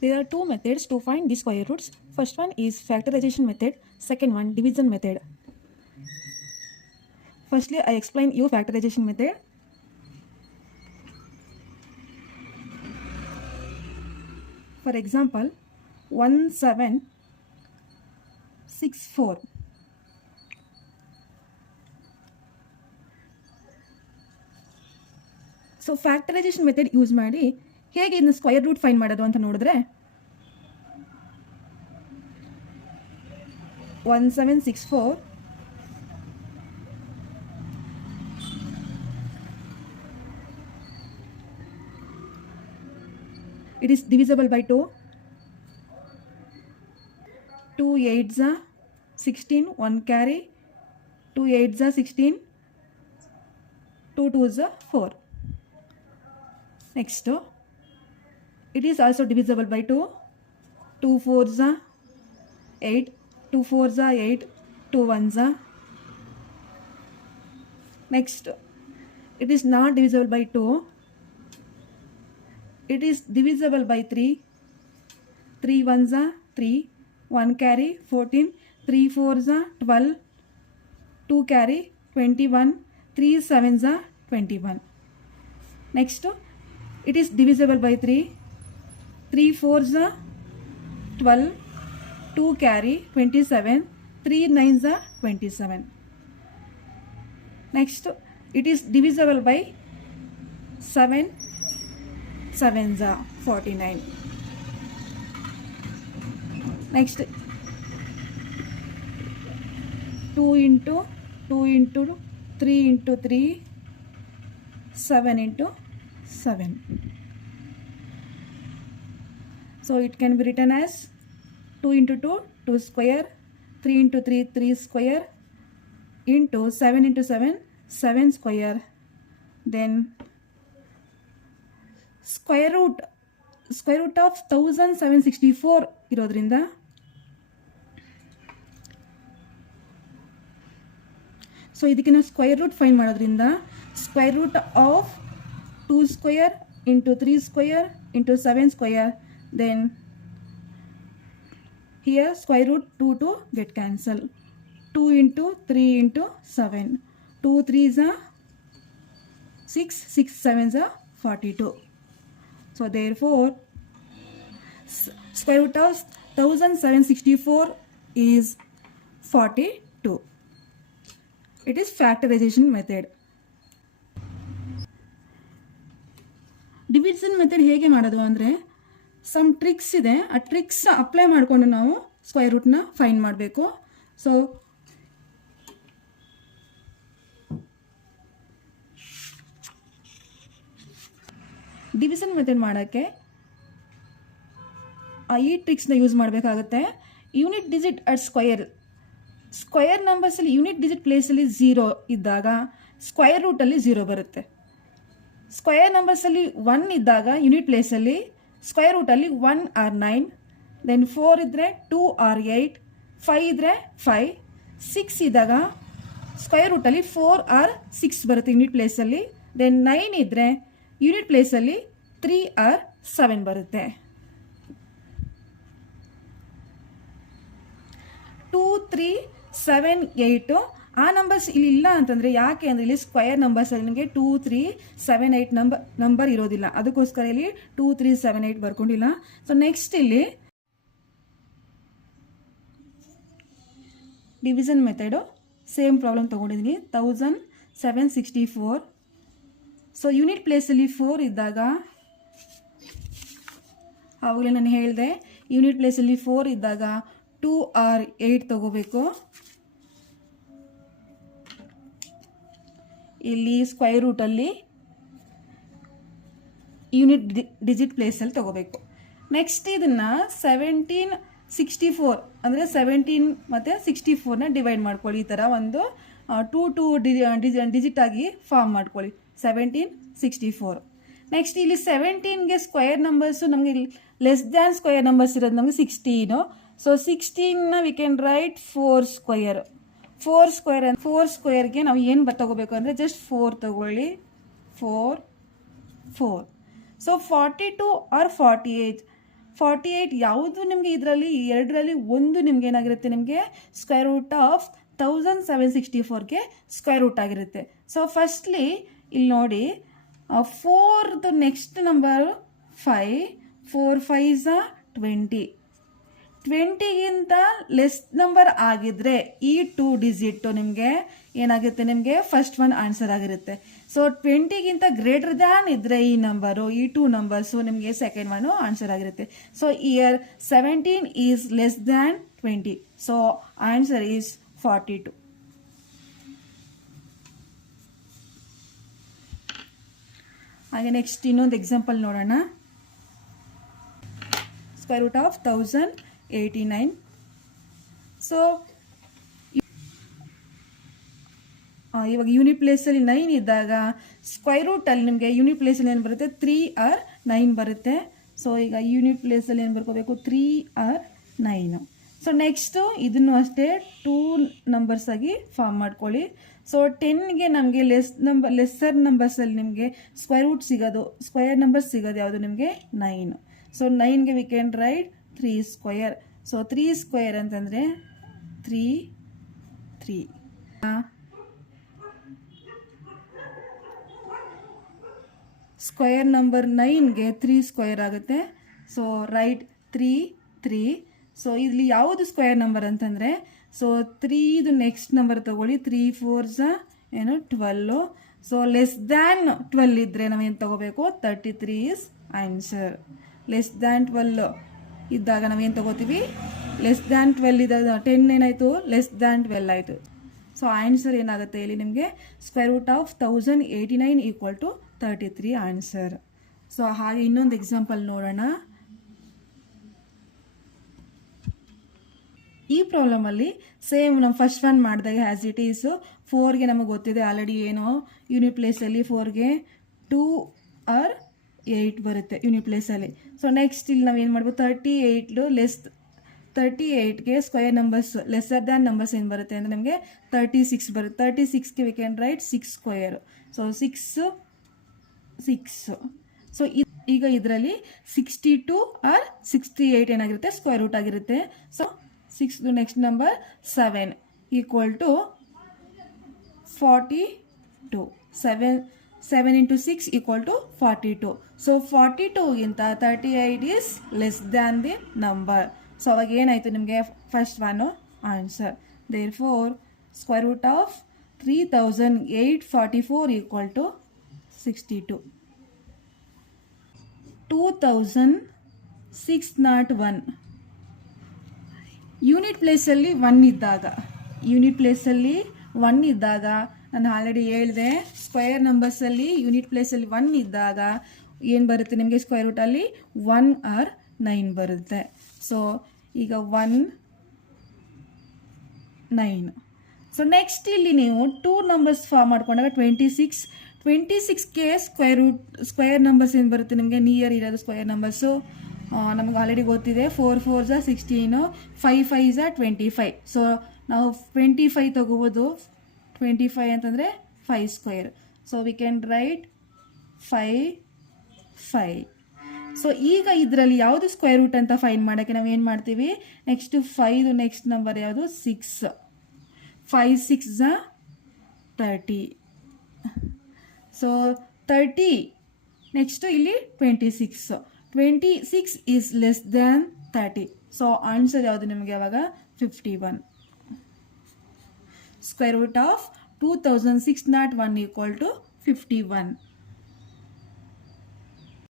There are two methods to find the square roots. First one is factorization method, second one division method. Firstly, I explain you factorization method. For example, 1764. So factorisation method use ಮಾಡಿ ಹೇಗೆ ಇದನ್ನ square root find ಮಾಡೋದು ಅಂತ ನೋಡಿದ್ರೆ 1764 it is divisible by 2. 2 8s are 16, 1 carry, 2 8s are 16, 2 2s are 4. Next, it is also divisible by 2. 2 4s are 8, 2 4s are 8, 2 1s are. Next, it is not divisible by 2. It is divisible by 3. 3 1s are 3, 1 carry 14, 3 4s are 12, 2 carry 21, 3 7s are 21. Next, it is divisible by 3. 3 4s are 12, 2 carry 27, 3 9s are 27. Next, it is divisible by 7. 7s are 49. Next, 2 into 2 into 3 into 3, 7 into 7. So it can be written as 2 into 2, 2 square, 3 into 3, 3 square, into 7 into 7, 7 square. Then square root of 1764 ಇರೋದ್ರಿಂದ so ಇದಕ್ಕೆ ನಾವು square root find ಮಾಡೋದ್ರಿಂದ square root of 2 square into 3 square into 7 square, then here square root 2 to get cancelled. 2 into 3 into 7, 2 3s are 6, 6 7s are 42. So therefore square root of 1764 is 42. It is factorization method. Division method ಹೇಗೆ ಮಾಡೋದು ಅಂದರೆ some tricks ಇದೆ, ಆ tricks apply ಮಾಡಿಕೊಂಡು ನಾವು square ರೂಟ್ನ find ಮಾಡಬೇಕು. So division method ಮಾಡೋಕ್ಕೆ ಈ ಟ್ರಿಕ್ಸ್ನ ಯೂಸ್ ಮಾಡಬೇಕಾಗುತ್ತೆ. ಯೂನಿಟ್ ಡಿಜಿಟ್ ಅಟ್ ಸ್ಕ್ವಯರ್ ನಂಬರ್ಸಲ್ಲಿ ಯೂನಿಟ್ ಡಿಜಿಟ್ ಪ್ಲೇಸಲ್ಲಿ 0 ಇದ್ದಾಗ ಸ್ಕ್ವಯರ್ ರೂಟಲ್ಲಿ 0 ಬರುತ್ತೆ. ಸ್ಕ್ವಯರ್ ನಂಬರ್ಸಲ್ಲಿ 1 ಇದ್ದಾಗ ಯೂನಿಟ್ ಪ್ಲೇಸಲ್ಲಿ ಸ್ಕ್ವಯರ್ ರೂಟಲ್ಲಿ 1 ಆರ್ 9, ದೆನ್ 4 ಇದ್ದರೆ 2 ಆರ್ 8, 5 ಇದ್ದರೆ 5, 6 ಇದ್ದಾಗ ಸ್ಕ್ವಯರ್ ರೂಟಲ್ಲಿ 4 ಆರ್ 6 ಬರುತ್ತೆ ಯೂನಿಟ್ ಪ್ಲೇಸಲ್ಲಿ, ದೆನ್ 9 ಇದ್ದರೆ ಯೂನಿಟ್ ಪ್ಲೇಸಲ್ಲಿ 3 ಆರ್ 7 ಬರುತ್ತೆ. 2 3 7 8 ಆ ನಂಬರ್ಸ್ ಇಲ್ಲಿ ಇಲ್ಲ ಅಂತಂದರೆ ಯಾಕೆ ಅಂದರೆ ಇಲ್ಲಿ ಸ್ಕ್ವಯರ್ ನಂಬರ್ಸಲ್ಲಿ ನನಗೆ 2 3 7 8 ನಂಬರ್ ಇರೋದಿಲ್ಲ, ಅದಕ್ಕೋಸ್ಕರ ಇಲ್ಲಿ 2 3 7 8 ಬರ್ಕೊಂಡಿಲ್ಲ. ಸೊ ನೆಕ್ಸ್ಟ್ ಇಲ್ಲಿ ಡಿವಿಷನ್ ಮೆಥಡು ಸೇಮ್ ಪ್ರಾಬ್ಲಮ್ ತೊಗೊಂಡಿದ್ದೀನಿ. 1764. ಸೊ ಯೂನಿಟ್ ಪ್ಲೇಸಲ್ಲಿ 4 ಇದ್ದಾಗ ಆವಾಗಲೇ ನಾನು ಹೇಳಿದೆ ಯೂನಿಟ್ ಪ್ಲೇಸಲ್ಲಿ 4 ಇದ್ದಾಗ 2 ಆರ್ 8 ತಗೋಬೇಕು. ಇಲ್ಲಿ ಸ್ಕ್ವಯರ್ ರೂಟಲ್ಲಿ ಯೂನಿಟ್ ಡಿಜಿಟ್ ಪ್ಲೇಸಲ್ಲಿ ತಗೋಬೇಕು. ನೆಕ್ಸ್ಟ್ ಇದನ್ನು 1764 ಅಂದರೆ 17 ಮತ್ತು 64ನ ಡಿವೈಡ್ ಮಾಡ್ಕೊಳ್ಳಿ. ಈ ಥರ ಒಂದು 2 ಡಿಜಿಟ್ ಆಗಿ ಫಾರ್ಮ್ ಮಾಡ್ಕೊಳ್ಳಿ. 1764. ನೆಕ್ಸ್ಟ್ ಇಲ್ಲಿ 17ಗೆ ಸ್ಕ್ವಯರ್ ನಂಬರ್ಸು ನಮಗೆ ಲೆಸ್ ದ್ಯಾನ್ ಸ್ಕ್ವಯರ್ ನಂಬರ್ಸ್ ಇರೋದು ನಮಗೆ 16. ಸೊ 16ನ ವಿ ಕ್ಯಾನ್ ರೈಟ್ 4 ಸ್ಕ್ವಯರ್. 4 ಸ್ಕ್ವಯರ್ಗೆ ನಾವು ಏನು ತಗೋಬೇಕು ಅಂದರೆ ಜಸ್ಟ್ 4 ತಗೊಳ್ಳಿ. 4 4. So 42 R 48. 48 ಯಾವುದು ನಿಮಗೆ ಇದರಲ್ಲಿ ಎರಡರಲ್ಲಿ ಒಂದು ನಿಮ್ಗೆ ಏನಾಗಿರುತ್ತೆ, ನಿಮಗೆ ಸ್ಕ್ವೇರ್ ರೂಟ್ ಆಫ್ 1764ಗೆ ಸ್ಕ್ವೇರ್ ರೂಟ್ ಆಗಿರುತ್ತೆ. ಸೊ ಫಸ್ಟ್ಲಿ ಇಲ್ಲಿ ನೋಡಿ, 4ದು ನೆಕ್ಸ್ಟ್ ನಂಬರ್ 5, 4 5s 20. 20ಗಿಂತ ಲೆಸ್ ನಂಬರ್ ಆಗಿದ್ರೆ ಈ 2 ಡಿಜಿಟ್ ನಿಮಗೆ ಏನಾಗುತ್ತೆ, ನಿಮಗೆ ಫಸ್ಟ್ ಒನ್ ಆನ್ಸರ್ ಆಗಿರುತ್ತೆ. ಸೊ 20ಗಿಂತ ಗ್ರೇಟರ್ ದ್ಯಾನ್ ಇದ್ರೆ ಈ ನಂಬರು, ಈ 2 ನಂಬರ್ಸು ನಿಮಗೆ ಸೆಕೆಂಡ್ ಒನ್ ಆನ್ಸರ್ ಆಗಿರುತ್ತೆ. So here 17 is less than 20. So answer is 42. ಹಾಗೆ ನೆಕ್ಸ್ಟ್ ಇನ್ನೊಂದು ಎಕ್ಸಾಂಪಲ್ ನೋಡೋಣ. Square root of 1089. ಸೊ ಇವಾಗ ಯೂನಿಟ್ ಪ್ಲೇಸಲ್ಲಿ 9 ಇದ್ದಾಗ ಸ್ಕ್ವೇರ್ ರೂಟಲ್ಲಿ ನಿಮಗೆ ಯೂನಿಟ್ ಪ್ಲೇಸಲ್ಲಿ ಏನು ಬರುತ್ತೆ, 3 or 9 ಬರುತ್ತೆ. ಸೊ ಈಗ ಯೂನಿಟ್ ಪ್ಲೇಸಲ್ಲಿ ಏನು ಬರ್ಕೋಬೇಕು, 3 or 9. ಸೊ ನೆಕ್ಸ್ಟು ಇದನ್ನು ಅಷ್ಟೇ 2 ನಂಬರ್ಸ್ ಆಗಿ ಫಾರ್ಮ್ ಮಾಡ್ಕೊಳ್ಳಿ. ಸೊ 10ಗೆ ನಮಗೆ ಲೆಸ್ಸರ್ ನಂಬರ್ಸಲ್ಲಿ ನಿಮಗೆ ಸ್ಕ್ವೇರ್ ರೂಟ್ ಸಿಗೋದು, ಸ್ಕ್ವೇರ್ ನಂಬರ್ಸ್ ಸಿಗೋದು ಯಾವುದು ನಿಮಗೆ 9. ಸೊ 9ಗೆ we can write 3 square. So 3 square ಅಂತಂದರೆ 3 3. ಸ್ಕ್ವೇರ್ ನಂಬರ್ 9ಗೆ 3 ಸ್ಕ್ವೇರ್ ಆಗುತ್ತೆ. So write 3 3. ಸೊ ಇಲ್ಲಿ ಯಾವುದು ಸ್ಕ್ವೇರ್ ನಂಬರ್ ಅಂತಂದರೆ, ಸೊ 3ದು ನೆಕ್ಸ್ಟ್ ನಂಬರ್ ತಗೊಳ್ಳಿ, 3 4s ಏನು 12. ಸೊ ಲೆಸ್ ದ್ಯಾನ್ 12 ಇದ್ದರೆ ನಾವೇನು ತಗೋಬೇಕು, 33 ಇಸ್ ಆನ್ಸರ್. ಲೆಸ್ ದ್ಯಾನ್ 12 ಇದ್ದಾಗ ನಾವೇನು ತಗೋತೀವಿ, ಲೆಸ್ ದ್ಯಾನ್ 12 ಇದ್ದಾಗ 10 ಏನಾಯಿತು, ಲೆಸ್ ದ್ಯಾನ್ 12 ಆಯಿತು. ಸೊ ಆನ್ಸರ್ ಏನಾಗುತ್ತೆ ಇಲ್ಲಿ ನಿಮಗೆ, square root of 1089 equal to 33 answer. So ಹಾಗೆ ಇನ್ನೊಂದು ಎಕ್ಸಾಂಪಲ್ ನೋಡೋಣ. ಈ ಪ್ರಾಬ್ಲಮಲ್ಲಿ ಸೇಮ್ ನಾವು ಫಸ್ಟ್ ಒನ್ ಮಾಡಿದಾಗ ಆ್ಯಸ್ ಇಟ್ ಈಸು 4ಗೆ ನಮಗೆ ಗೊತ್ತಿದೆ ಆಲ್ರೆಡಿ ಏನೋ ಯೂನಿಟ್ ಪ್ಲೇಸಲ್ಲಿ 4ಗೆ 2 or 8 ಬರುತ್ತೆ ಯೂನಿಟ್ ಪ್ಲೇಸಲ್ಲಿ. ಸೊ ನೆಕ್ಸ್ಟ್ ಇಲ್ಲಿ ನಾವು ಏನು ಮಾಡ್ಬೋದು, 38ಗೆ square numbers lesser than numbers ಏನು ಬರುತ್ತೆ ಅಂದರೆ ನಮಗೆ 36 ಬರುತ್ತೆ. 36ಗೆ we can write 6 square. So 6 6. So ಈಗ ಇದರಲ್ಲಿ 62 or 68 ಏನಾಗಿರುತ್ತೆ, ಸ್ಕ್ವೇರ್ ರೂಟ್ ಆಗಿರುತ್ತೆ. ಸೊ 6ದು next number 7 equal to 42. 7 into 6 equal to 42. So 42ಗಿಂತ 38 is less than the number. So ಅವಾಗ ಏನಾಯಿತು ನಿಮಗೆ first one answer. Therefore square root of 3844 equal to 62. 2601 unit ಪ್ಲೇಸಲ್ಲಿ 1 ಇದ್ದಾಗ ನಾನು ಆಲ್ರೆಡಿ ಹೇಳಿದೆ, ಸ್ಕ್ವೇರ್ ನಂಬರ್ಸಲ್ಲಿ ಯೂನಿಟ್ ಪ್ಲೇಸಲ್ಲಿ 1 ಇದ್ದಾಗ ಏನು ಬರುತ್ತೆ ನಿಮಗೆ, ಸ್ಕ್ವೇರ್ ರೂಟಲ್ಲಿ 1 or 9 ಬರುತ್ತೆ. ಸೊ ಈಗ 1 9. ಸೊ ನೆಕ್ಸ್ಟ್ ಇಲ್ಲಿ ನೀವು 2 ನಂಬರ್ಸ್ ಫಾರ್ಮ್ ಮಾಡ್ಕೊಂಡಾಗ 26ಗೆ ಸ್ಕ್ವೇರ್ ನಂಬರ್ಸ್ ಏನು ಬರುತ್ತೆ ನಿಮಗೆ, ನಿಯರ್ ಇರೋದು ಸ್ಕ್ವೇರ್ ನಂಬರ್ಸು ನಮಗೆ ಆಲ್ರೆಡಿ ಗೊತ್ತಿದೆ. 4 4s 16, 5 5s 25. ಸೊ ನಾವು 25 ತಗೋಬೋದು. 25 ಅಂತಂದರೆ 5 square. So we can right 5 5. So ಈಗ ಇದರಲ್ಲಿ ಯಾವುದು ಸ್ಕ್ವೇರ್ ರೂಟ್ ಅಂತ ಫೈಂಡ್ ಮಾಡೋಕ್ಕೆ ನಾವು ಏನು ಮಾಡ್ತೀವಿ, ನೆಕ್ಸ್ಟ್ 5ದು ನೆಕ್ಸ್ಟ್ ನಂಬರ್ ಯಾವುದು, 6. 5 6s 30. ಸೊ 30 ನೆಕ್ಸ್ಟು ಇಲ್ಲಿ 26. 26 is less than 30. So answer ಯಾವುದು ನಿಮಗೆ ಅವಾಗ 51. Square root of 2601 equal to 51.